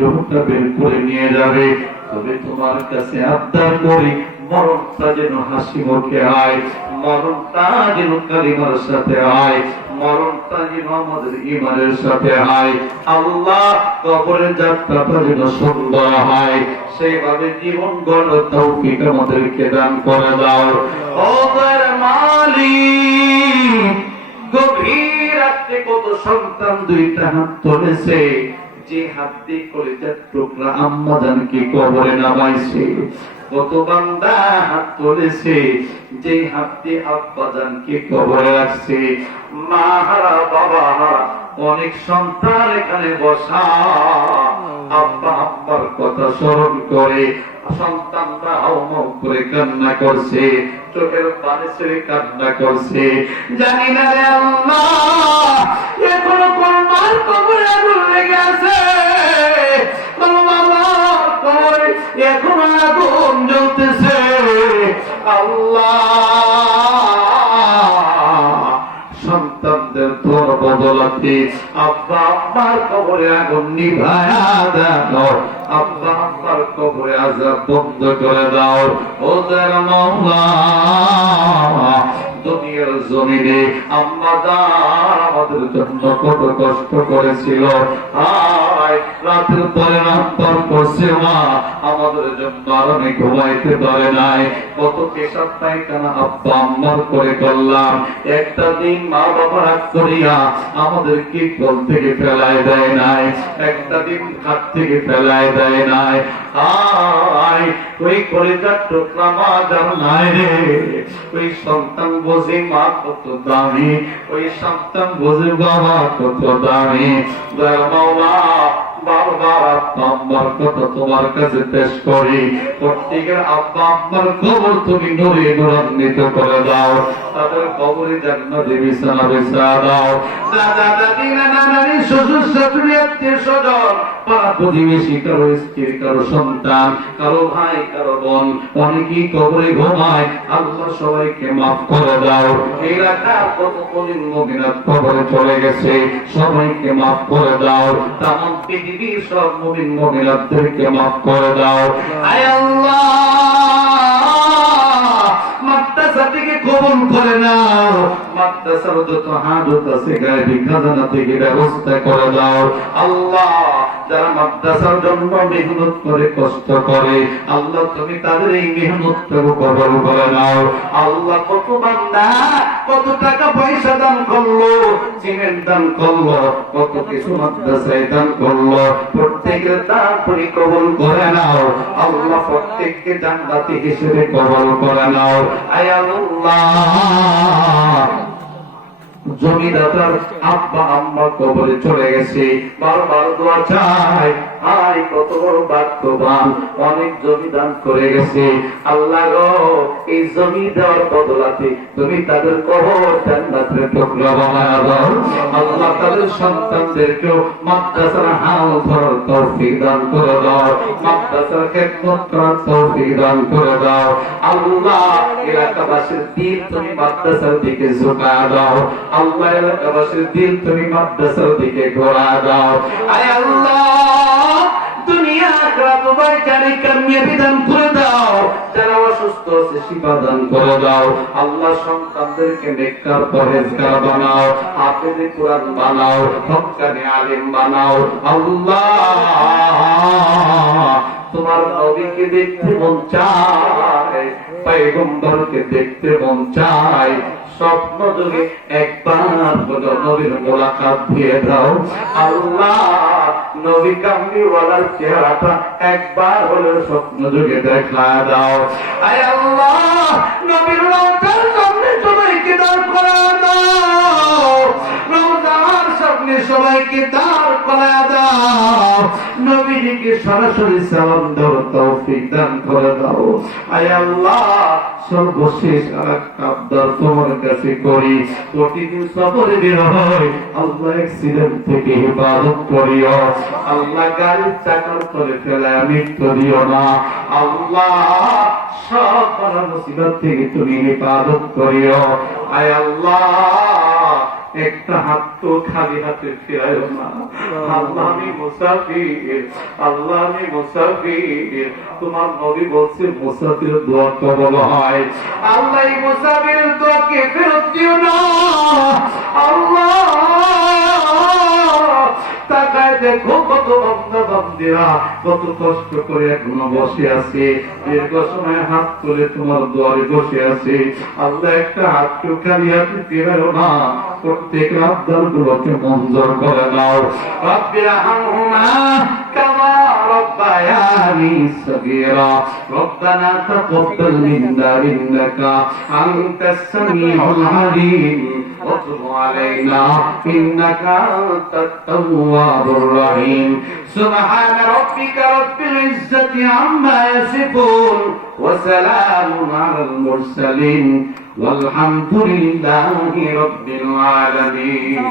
লোকটা বের করে নিয়ে যাবে। তবে তোমার কাছে আবদার করি, মরণটা যেন হাসি মুখে হয়, মরণটা যেন কালিমার সাথে হয়, মরণটা যেন আমাদের ঈমানের সাথে হয়। আল্লাহ কবরের যাত্রাটা যেন সুন্দর হয়, সেইভাবে জীবন গড়ার তৌফিক আমাদেরকে দান করে দাও। ও দয়ার মালিক, গভীর রাতে কত সন্তান দুইটা হাত তুলেছে, যে হাত দিয়ে কলিজার টুকরা আম্মা জানকে কবরে নামাইছে। কত বান্দা হাত তুলেছে, যে হাত দিয়ে আব্বা জানকে কবরে রাখছে। মা হারা বাবা হারা অনেক সন্তান এখানে বসা, আব্বা আব্বার কথা স্মরণ করে সন্তানরা হাউমাউ করে কান্না করছে, চোখের পানি ছেড়ে কান্না করছে। জানি না রে আল্লাহ, এখনো কোন মার কবরে আগুন লেগে আছে, কোন বাবার কবরে এখনো আগুন জ্বলতেছে। আল্লাহ, সন্তানদের তোর বদলাতে আব্বা আব্বার কবরে আগুন নিভায়া দাও, আব্বা আব্বার কবরে আযাব বন্ধ করে দাও। ও দয়ার মাওলা, দুনিয়ার জমিনে আম্মা জান আমাদের জন্য কত কষ্ট করেছিল, আয় রাতের পরে রাত পার করছে মা আমাদের জন্য, আরামে ঘুমাইতে পারে নাই। কত পেশাব পায়খানা আব্বা আম্মার করে করলাম, একটা দিন মা বাবা রাগ করিয়া আমাদেরকে কোল থেকে ফেলায় দেয় নাই, একটা দিন খাট থেকে ফেলায় দেয় নাই। আয় ওই কলিজার টুকরা মা জান নাই রে, ওই সন্তান বোঝে মা কত দামি, ওই সন্তান বোঝে বাবা কত দামি। দয়াল মাওলা, বারবার আব্বা আম্মার কথা তোমার কাছে পেশ করি, প্রত্যেকের আব্বা আম্মার কবর তুমি নূরে নূরান্বিত করে দাও, তাদের কবরে জান্নাতে বিছানা বিছায়া দাও। দাদা দাদি নানা নানি শ্বশুর শাশুড়ি আত্মীয় স্বজন পাড়া প্রতিবেশী, কারো স্ত্রী কারো সন্তান কারো ভাই কারো বোন অনেকেই কবরে ঘুমায়, আল্লাহ সবাইকে মাফ করে দাও। এই এলাকার কত মুমিন মুমিনাত কবরে চলে গেছে, সবাইকে মাফ করে দাও। তামাম পৃথিবীর সব মুমিন মুমিনাতদেরকে মাফ করে দাও। আয় আল্লাহ, মাদ্রাসা থেকে কবুল করে নাও, মাদ্রাসার যত হাজত আছে গায়বী খাজানা থেকে ব্যবস্থা করে দাও। আল্লাহ, যারা মাদ্রাসার জন্য মেহনত করে কষ্ট করে, আল্লাহ তুমি তাদের এই মেহনতটাকে কবুল করে নাও। আল্লাহ, কত বান্দা কত টাকা পয়সা দান করলো, সিমেন্ট দান করলো, কত কিছু মাদ্রাসায় দান করলো, প্রত্যেকের দান তুমি কবুল করে নাও। আল্লাহ, প্রত্যেককে জান্নাতি হিসেবে কবুল করে নাও। আয় আল্লাহ, জমিদাতার আব্বা আম্মা কবরে চলে গেছে, বারবার দোয়া চাই, আয় কত বড় ভাগ্যবান, অনেক জমি দান করে গেছে। আল্লাহ গো, এই জমি দেওয়ার বদলাতে তুমি তাদের কবর জান্নাতের টুকরা বানায়া দাও। আল্লাহ, তাদের সন্তানদেরকেও মাদ্রাসার হাল ধরার তৌফিক দান করে দাও, মাদ্রাসার খেদমত করার তৌফিক দান করে দাও। আল্লাহ, এলাকাবাসীর দিল তুমি মাদ্রাসার দিকে ঝুঁকায়া দাও। আল্লাহ, এলাকাবাসীর দিল তুমি মাদ্রাসার দিকে ঘোরা দাও। আয় আল্লাহ, দুনিয়া আখিরাত উভয় জানি কামিয়াবি দান করে দাও, যারা অসুস্থ আছে শিফা দান করে দাও। আল্লাহ, সন্তানদেরকে নেককার পরহেজগার বানাও, হাফেজ কোরআন বানাও, হক্কানি আলেম বানাও। আল্লাহ, তোমার নবীকে দেখতে মন চায়, পয়গম্বরকে দেখতে মন চায়, স্বপ্ন যুগে একবার হলো নবীর মোলাকাত দিয়ে দাও। আল্লাহ, নবী কামলিওয়ালার চেহারাটা একবার হলো স্বপ্ন যুগে দেখা দাও। আয় আল্লাহ, নবীর রওজার সামনে সবাইকে দাঁড় করা দাও, রওজার সামনে সবাইকে দাঁড় করা দাও, নবীকে সরাসরি সালাম দেওয়ার তৌফিক দান করে দাও। আয় আল্লাহ, সর্বশেষ আবদার তোমার কাছে করি, প্রতিদিন সফরে বের হয়, আল্লাহ অ্যাক্সিডেন্ট থেকে হেফাজত করিও। আল্লাহ, গাড়ির চাকার তলে ফেলায় মৃত্যু দিও না। আল্লাহ, সব মুসিবত থেকে তুমি হেফাজত করিও। আয় আল্লাহ, একটা হাত তো খালি হাতে ফিরায়ো না। আল্লাহ আমি মুসাফির, আল্লাহ আমি মুসাফির। তোমার নবী বলছে মুসাফির দোয়া কবুল হয়। আল্লাহ এই মুসাফিরের দোয়াকে ফেরত দিও না আল্লাহ। তাকায় দেখো কত বান্দা বান্দিরা কত কষ্ট করে এখনো বসে আছে, দীর্ঘ সময় হাত তুলে তোমার দুয়ারে বসে আছে। আল্লাহ একটা হাত খালি হাতে ফিরায়ো না, প্রত্যেক আবদার গুলোকে মঞ্জুর করে নাও। রব্বির হামহুমা কামা রব্বায়ানি সগীরা রব্বানা তাকাব্বাল মিন্না ইন্নাকা আনতাস সামিউল আলীম وتب علينا إنك أنت التواب الرحيم سبحان ربك رب العزة عما يصفون وسلام على المرسلين والحمد لله رب العالمين